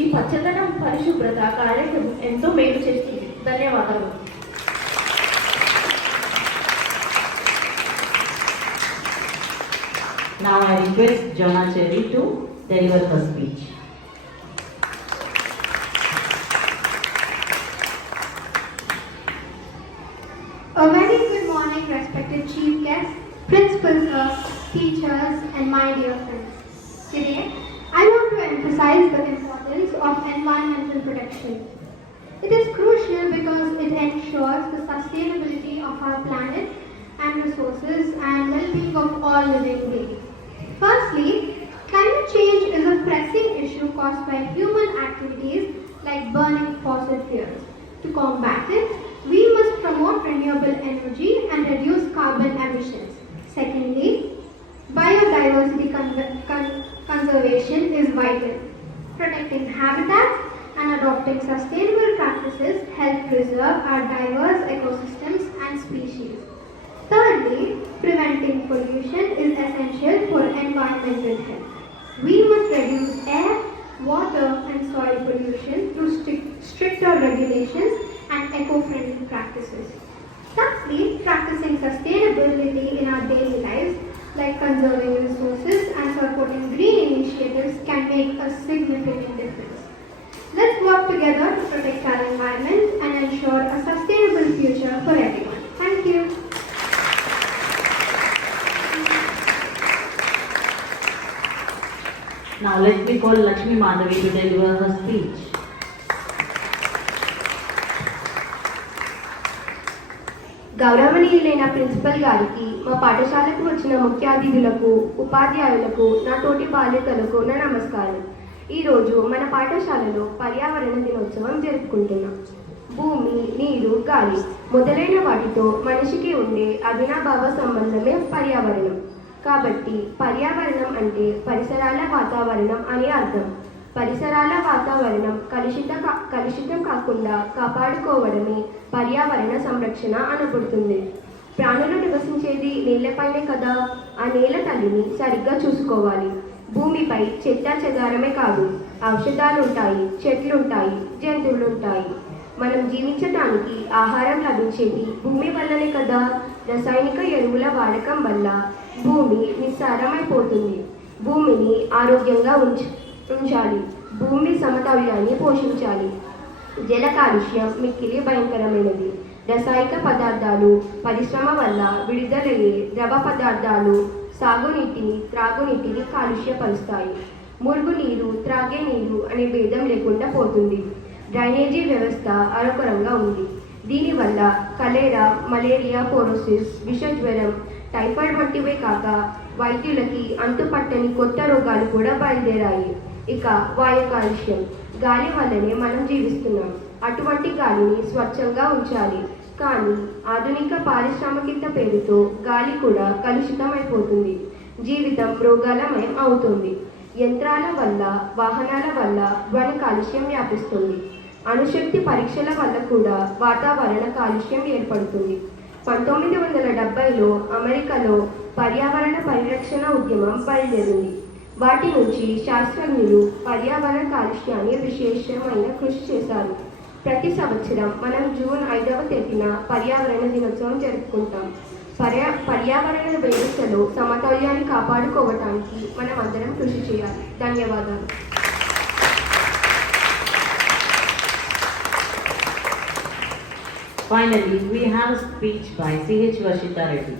ఈ పచ్చదనం పరిశుభ్రత కార్యక్రమం ఎంతో మేలు చేస్తుంది. ధన్యవాదాలు. Now I request Jonna Cherry to deliver her speech. A very good morning, respected chief guests, principals, teachers, and my dear friends. Today, I want to emphasize the importance of environmental protection. It is crucial because it ensures the sustainability of our planet and resources and well-being of all living beings. Firstly, climate change is a pressing issue caused by human activities like burning fossil fuels. To combat it, we must promote renewable energy and reduce carbon emissions. Secondly, biodiversity conservation is vital. Protecting habitats and adopting sustainable practices help preserve our diverse ecosystems and species. Thirdly, preventing pollution is essential for environmental health. We must reduce air, water and soil pollution through stricter regulations and eco-friendly practices. Lastly, practicing sustainability in our daily lives, like conserving resources and supporting green initiatives, can make a significant difference. Let's work together to protect our environment and ensure a sustainable future for everyone. Thank you. Now let me call Lakshmi Madhavi to deliver her speech. గౌరవనీయులైన principal గారికి, మా పాఠశాలకు వచ్చిన ముఖ్య అతిథులకు, ఉపాధ్యాయులకు, నా తోటి బాలికలకు నా నమస్కారం. ఈరోజు మన పాఠశాలలో పర్యావరణ దినోత్సవం జరుపుకుంటున్నాం. భూమి, నీరు, గాలి మొదలైన వాటితో మనిషికి ఉండే అవినాభావ సంబంధమే పర్యావరణం. కాబట్టి పర్యావరణం అంటే పరిసరాల వాతావరణం అని అర్థం. పరిసరాల వాతావరణం కలుషితం కాకుండా కాపాడుకోవడమే పర్యావరణ సంరక్షణ అనబడుతుంది. ప్రాణులు నివసించేది నేలపైనే కదా, ఆ నేల తల్లిని సరిగ్గా చూసుకోవాలి. భూమిపై చెత్త చెదారమే కాదు, ఔషధాలుంటాయి, చెట్లుంటాయి, జంతువులుంటాయి. మనం జీవించటానికి ఆహారం లభించేది భూమి వల్లనే కదా. రసాయనిక ఎరువుల వాడకం వల్ల భూమి నిస్సారమైపోతుంది. భూమిని ఆరోగ్యంగా ఉంచాలి. భూమి సమతౌల్యాన్ని పోషించాలి. జల కాలుష్యం మిక్కిలి భయంకరమైనది. రసాయనిక పదార్థాలు, పరిశ్రమ వల్ల విడుదలయ్యే ద్రవ పదార్థాలు సాగునీటిని, త్రాగునీటిని కాలుష్యపరుస్తాయి. మురుగునీరు, త్రాగే నీరు అనే భేదం లేకుండా పోతుంది. డ్రైనేజీ వ్యవస్థ అరకొరంగా ఉంది. దీనివల్ల కలేరా, మలేరియా, పోరోసిస్, విషజ్వరం, టైఫాయిడ్ వంటివే కాక వైద్యులకి అంతుపట్టని కొత్త రోగాలు కూడా బయలుదేరాయి. ఇక వాయు కాలుష్యం, గాలి వల్లనే మనం జీవిస్తున్నాం. అటువంటి గాలిని స్వచ్ఛంగా ఉంచాలి. కానీ ఆధునిక పారిశ్రామికత పేరుతో గాలి కూడా కలుషితమైపోతుంది. జీవితం రోగాలమయం అవుతుంది. యంత్రాల వల్ల, వాహనాల వల్ల ధ్వని కాలుష్యం వ్యాపిస్తుంది. అణుశక్తి పరీక్షల వల్ల కూడా వాతావరణ కాలుష్యం ఏర్పడుతుంది. 1970లో అమెరికాలో పర్యావరణ పరిరక్షణ ఉద్యమం బయలుదేరింది. వాటి నుంచి శాస్త్రజ్ఞులు పర్యావరణ కాలుష్యాన్ని విశేషమైన కృషి చేశారు. ప్రతి సంవత్సరం మనం జూన్ 5వ తేదీన పర్యావరణ దినోత్సవం జరుపుకుంటాం. పర్యావరణ వ్యవస్థలో సమతౌల్యాన్ని కాపాడుకోవటానికి మనం అందరం కృషి చేయాలి. ధన్యవాదాలు. Finally, we have a speech by C.H. Varshita Reddy.